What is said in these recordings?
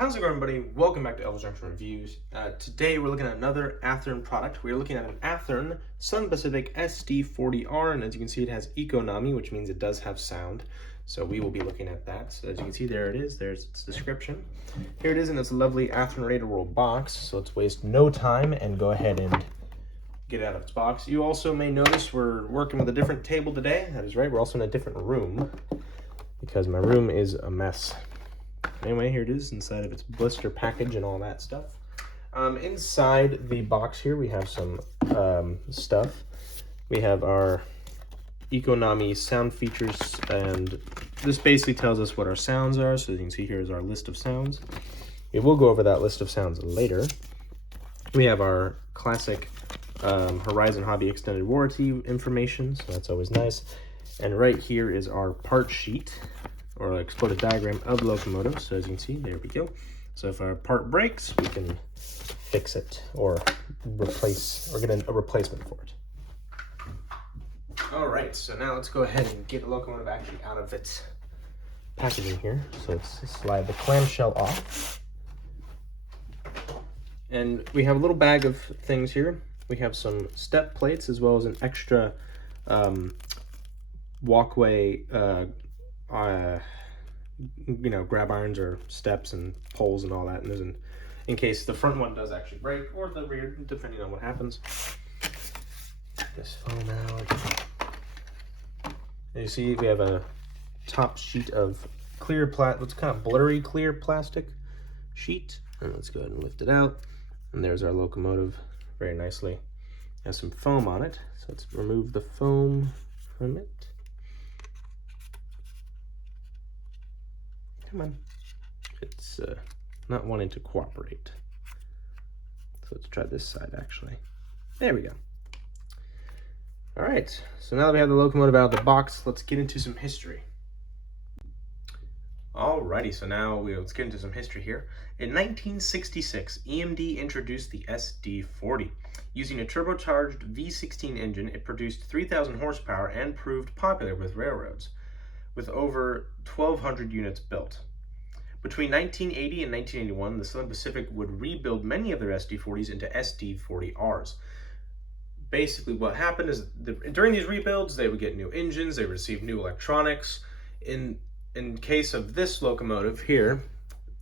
How's it going, everybody? Welcome back to Elvis Junction Reviews. Today we're looking at another Athearn product. We're looking at an Athearn Sun Pacific SD40R, and as you can see, it has Economy, which means it does have sound. So we will be looking at that. So as you can see, there it is. There's its description. Here it is in its lovely Athearn Raider World box. So let's waste no time and go ahead and get it out of its box. You also may notice we're working with a different table today. That is right. We're also in a different room because my room is a mess. Anyway, here it is inside of its blister package and all that stuff. Inside the box here, we have some stuff. We have our Economy sound features, and this basically tells us what our sounds are. So you can see here is our list of sounds. We will go over that list of sounds later. We have our classic Horizon Hobby extended warranty information, so that's always nice. And right here is our part sheet, or exploded diagram of the locomotive. So as you can see, there we go. So if our part breaks, we can fix it or replace, or get a replacement for it. All right, so now let's go ahead and get the locomotive actually out of its packaging here. So let's slide the clamshell off. And we have a little bag of things here. We have some step plates as well as an extra walkway grab irons or steps and poles and all that, and there's in case the front one does actually break, or the rear, depending on what happens. This foam out. And you see we have a top sheet of clear what's kind of blurry clear plastic sheet, and let's go ahead and lift it out. And there's our locomotive very nicely. It has some foam on it, so let's remove the foam from it. Come on. It's not wanting to cooperate. So let's try this side, actually. There we go. All right, so now that we have the locomotive out of the box, let's get into some history. Alrighty, so now let's get into some history here. In 1966, EMD introduced the SD40. Using a turbocharged V16 engine, it produced 3,000 horsepower and proved popular with railroads, with over 1,200 units built. Between 1980 and 1981, the Southern Pacific would rebuild many of their SD40s into SD40Rs. Basically, what happened is during these rebuilds, they would get new engines, they would receive new electronics. In case of this locomotive here,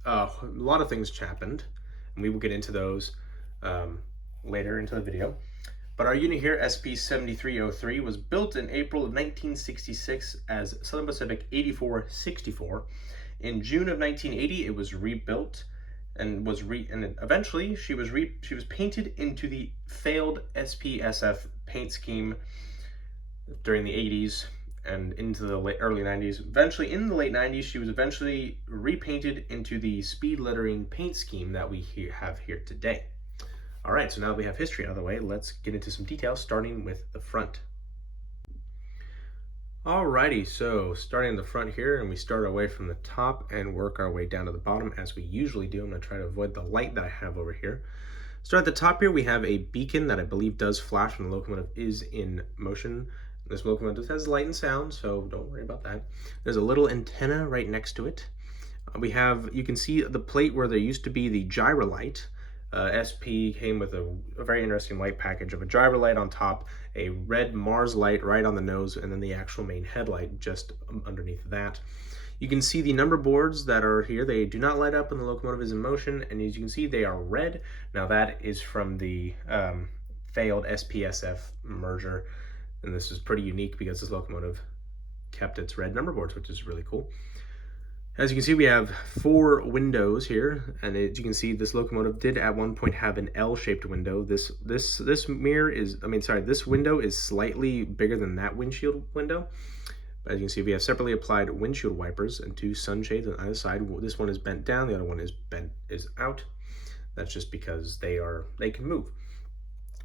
a lot of things happened, and we will get into those later into the video. But our unit here, SP7303, was built in April of 1966 as Southern Pacific 8464. In June of 1980, it was rebuilt and eventually she was painted into the failed SPSF paint scheme during the 80s and into the early 90s. Eventually, in the late 90s, she was eventually repainted into the speed lettering paint scheme that we have here today. All right, so now that we have history out of the way, let's get into some details, starting with the front. Alrighty, so starting in the front here, and we start away from the top and work our way down to the bottom as we usually do. I'm going to try to avoid the light that I have over here. So at the top here, we have a beacon that I believe does flash when the locomotive is in motion. This locomotive has light and sound, so don't worry about that. There's a little antenna right next to it. You can see the plate where there used to be the gyro light. SP came with a very interesting light package of a gyro light on top, a red Mars light right on the nose, and then the actual main headlight just underneath that. You can see the number boards that are here. They do not light up when the locomotive is in motion, and as you can see, they are red. Now that is from the failed SPSF merger, and this is pretty unique because this locomotive kept its red number boards, which is really cool. As you can see, we have 4 windows here, and as you can see, this locomotive did at one point have an L-shaped window. This window is slightly bigger than that windshield window. But as you can see, we have separately applied windshield wipers and 2 sunshades on either side. This one is bent down, the other one is out. That's just because they can move.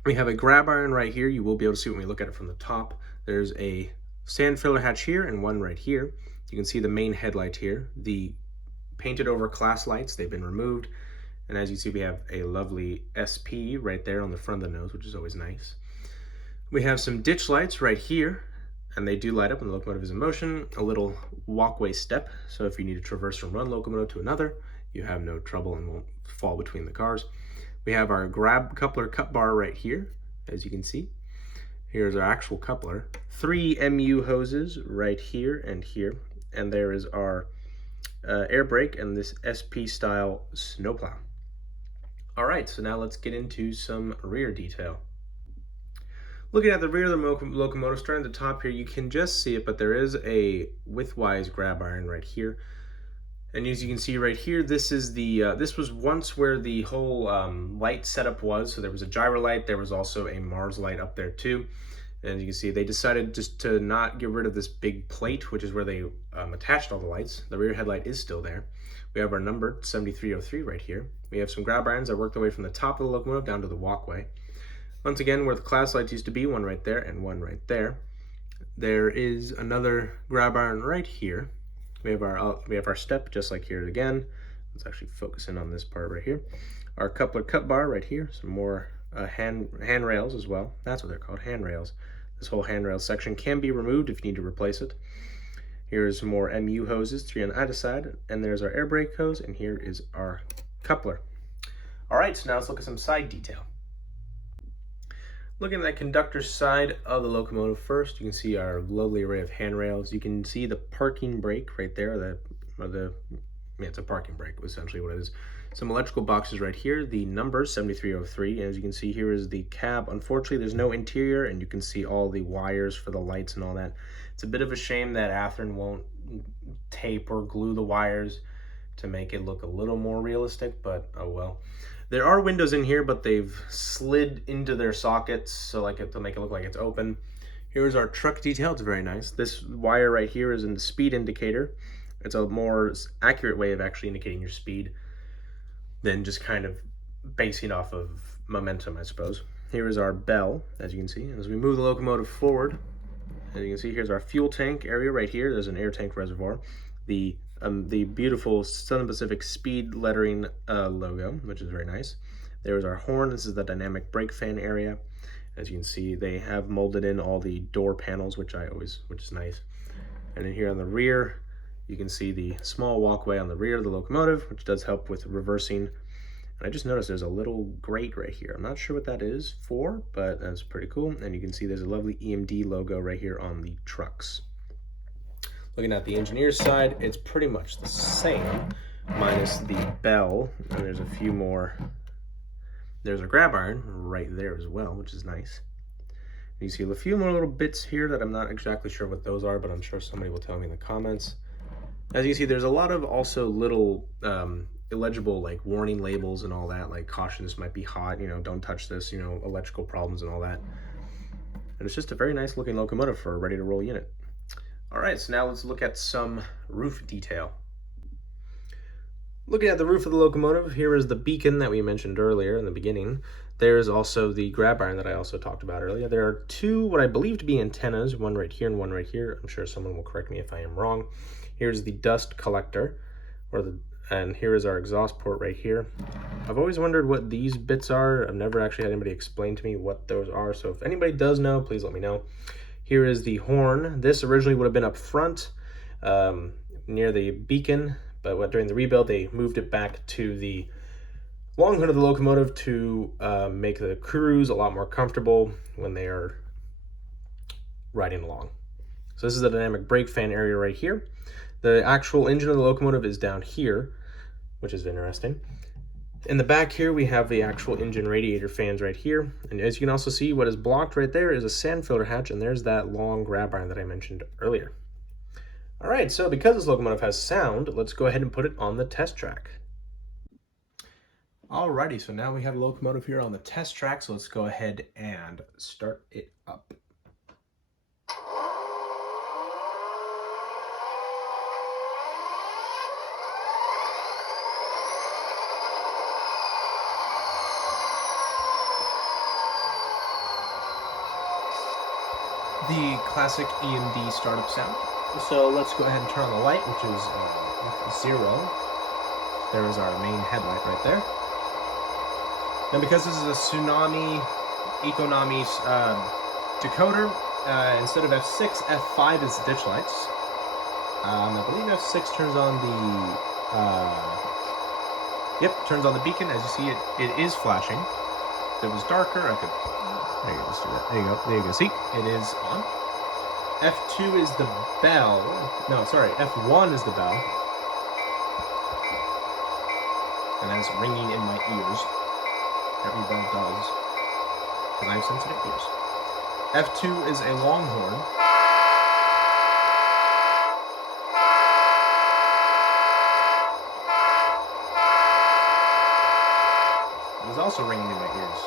We have a grab iron right here. You will be able to see when we look at it from the top. There's a sand filler hatch here and one right here. You can see the main headlight here. The painted over class lights, they've been removed. And as you see, we have a lovely SP right there on the front of the nose, which is always nice. We have some ditch lights right here. and they do light up when the locomotive is in motion. A little walkway step, so if you need to traverse from one locomotive to another, you have no trouble and won't fall between the cars. We have our grab coupler cut bar right here, as you can see. Here's our actual coupler. 3 MU hoses right here and here, and there is our air brake and this SP style snowplow. All right, so now let's get into some rear detail. Looking at the rear of the locomotive, starting at the top here, you can just see it, but there is a widthwise grab iron right here. And as you can see right here, this is the this was once where the whole light setup was. So there was a gyro light, there was also a Mars light up there too. And you can see they decided just to not get rid of this big plate, which is where they attached all the lights. The rear headlight is still there. We have our number 7303 right here. We have some grab irons that work their way from the top of the locomotive down to the walkway. Once again, where the class lights used to be, one right there and one right there. There is another grab iron right here. We have our step just like here again. Let's actually focus in on this part right here. Our coupler cut bar right here. Some more handrails as well. That's what they're called, handrails. This whole handrail section can be removed if you need to replace it. Here's more MU hoses, 3 on either side, and there's our air brake hose, and here is our coupler. All right, so now let's look at some side detail. Looking at that conductor side of the locomotive first, you can see our lovely array of handrails. You can see the parking brake right there, it's a parking brake, essentially what it is. Some electrical boxes right here, the number 7303, and as you can see here is the cab. Unfortunately, there's no interior, and you can see all the wires for the lights and all that. It's a bit of a shame that Athearn won't tape or glue the wires to make it look a little more realistic, but oh well. There are windows in here, but they've slid into their sockets, so to make it look like it's open. Here's our truck detail. It's very nice. This wire right here is in the speed indicator. It's a more accurate way of actually indicating your speed than just kind of basing off of momentum, I suppose. Here is our bell, as you can see. As we move the locomotive forward, as you can see, here's our fuel tank area right here. There's an air tank reservoir. The beautiful Southern Pacific speed lettering logo, which is very nice. There's our horn. This is the dynamic brake fan area. As you can see, they have molded in all the door panels, which is nice. And then here on the rear, you can see the small walkway on the rear of the locomotive, which does help with reversing. And I just noticed there's a little grate right here. I'm not sure what that is for, but that's pretty cool. And you can see there's a lovely EMD logo right here on the trucks. Looking at the engineer's side, it's pretty much the same, minus the bell. And there's a few more. There's a grab iron right there as well, which is nice. You see a few more little bits here that I'm not exactly sure what those are, but I'm sure somebody will tell me in the comments. As you can see, there's a lot of also little illegible like warning labels and all that, like caution, this might be hot, don't touch this, electrical problems and all that. And it's just a very nice looking locomotive for a ready to roll unit. All right, so now let's look at some roof detail. Looking at the roof of the locomotive, here is the beacon that we mentioned earlier in the beginning. There's also the grab iron that I also talked about earlier. There are two, what I believe to be antennas, one right here and one right here. I'm sure someone will correct me if I am wrong. Here's the dust collector, and here is our exhaust port right here. I've always wondered what these bits are. I've never actually had anybody explain to me what those are, so if anybody does know, please let me know. Here is the horn. This originally would have been up front near the beacon, but during the rebuild, they moved it back to the long hood of the locomotive to make the crews a lot more comfortable when they are riding along. So this is the dynamic brake fan area right here. The actual engine of the locomotive is down here, which is interesting. In the back here, we have the actual engine radiator fans right here. And as you can also see, what is blocked right there is a sand filter hatch, and there's that long grab iron that I mentioned earlier. All right, so because this locomotive has sound, let's go ahead and put it on the test track. Alrighty, so now we have the locomotive here on the test track, so let's go ahead and start it up. The classic EMD startup sound. So let's go ahead and turn on the light, which is 0. There is our main headlight right there. Now because this is a Tsunami Econami decoder, instead of F6, F5 is ditch lights. I believe F6 turns on the, yep, turns on the beacon. As you see, it is flashing. If it was darker, I could, there you go, let's do that. There you go, see, it is on. F2 is the bell. No, sorry, F1 is the bell. And that's ringing in my ears. Every bell does, because I have sensitive ears. F2 is a longhorn. It is also ringing in my ears.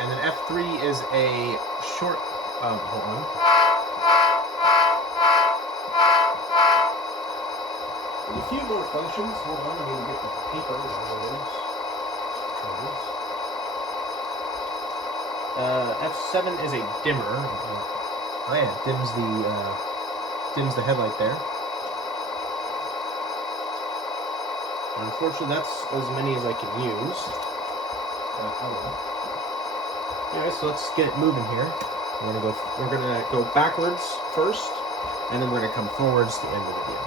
And then F3 is a short horn. There's a few more functions. Hold on, I need to get the paper. F7 is a dimmer. Oh yeah, dims the headlight there. Unfortunately, that's as many as I can use. Anyway, so let's get it moving here. We're gonna go backwards first, and then we're gonna come forwards to the end of the video.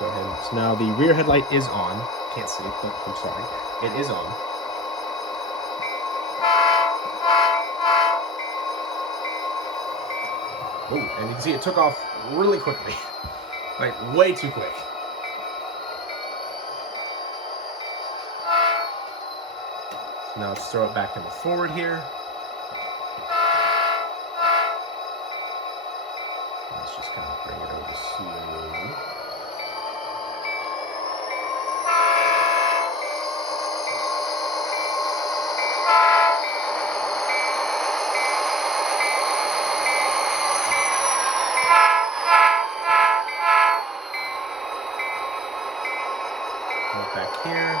Go ahead. So now the rear headlight is on. Can't see it, but I'm sorry. It is on. Oh, and you can see it took off really quickly. Like, way too quick. So now let's throw it back into forward here. Let's just kind of bring it over slowly. Back here.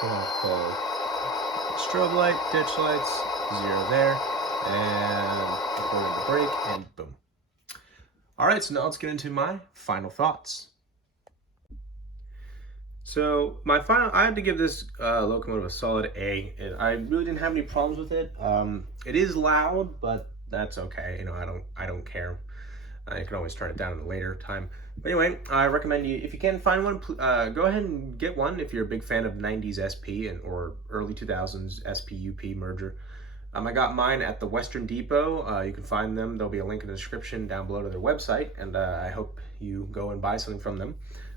Turn off the strobe light, ditch lights, 0 there, and according to brake, and boom. All right, so now let's get into my final thoughts. So I had to give this locomotive a solid A. I really didn't have any problems with it. It is loud, but that's okay. You know, I don't care. You can always turn it down at a later time. But anyway, I recommend you, if you can find one, go ahead and get one if you're a big fan of 90s SP or early 2000s SP-UP merger. I got mine at the Western Depot. You can find them. There'll be a link in the description down below to their website, and I hope you go and buy something from them.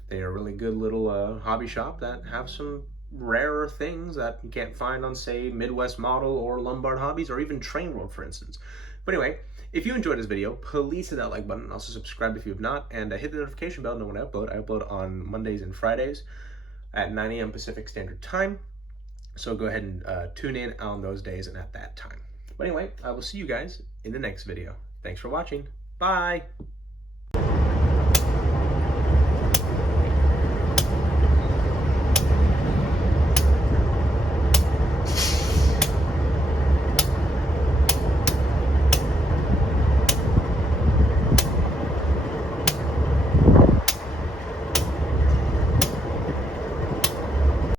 They are a really good little hobby shop that have some rarer things that you can't find on, say, Midwest Model or Lombard Hobbies or even Train World, for instance. But anyway, if you enjoyed this video, please hit that like button. Also subscribe if you have not, and hit the notification bell to know when I upload. I upload on Mondays and Fridays at 9 a.m. Pacific Standard Time. So go ahead and tune in on those days and at that time. But anyway, I will see you guys in the next video. Thanks for watching. Bye!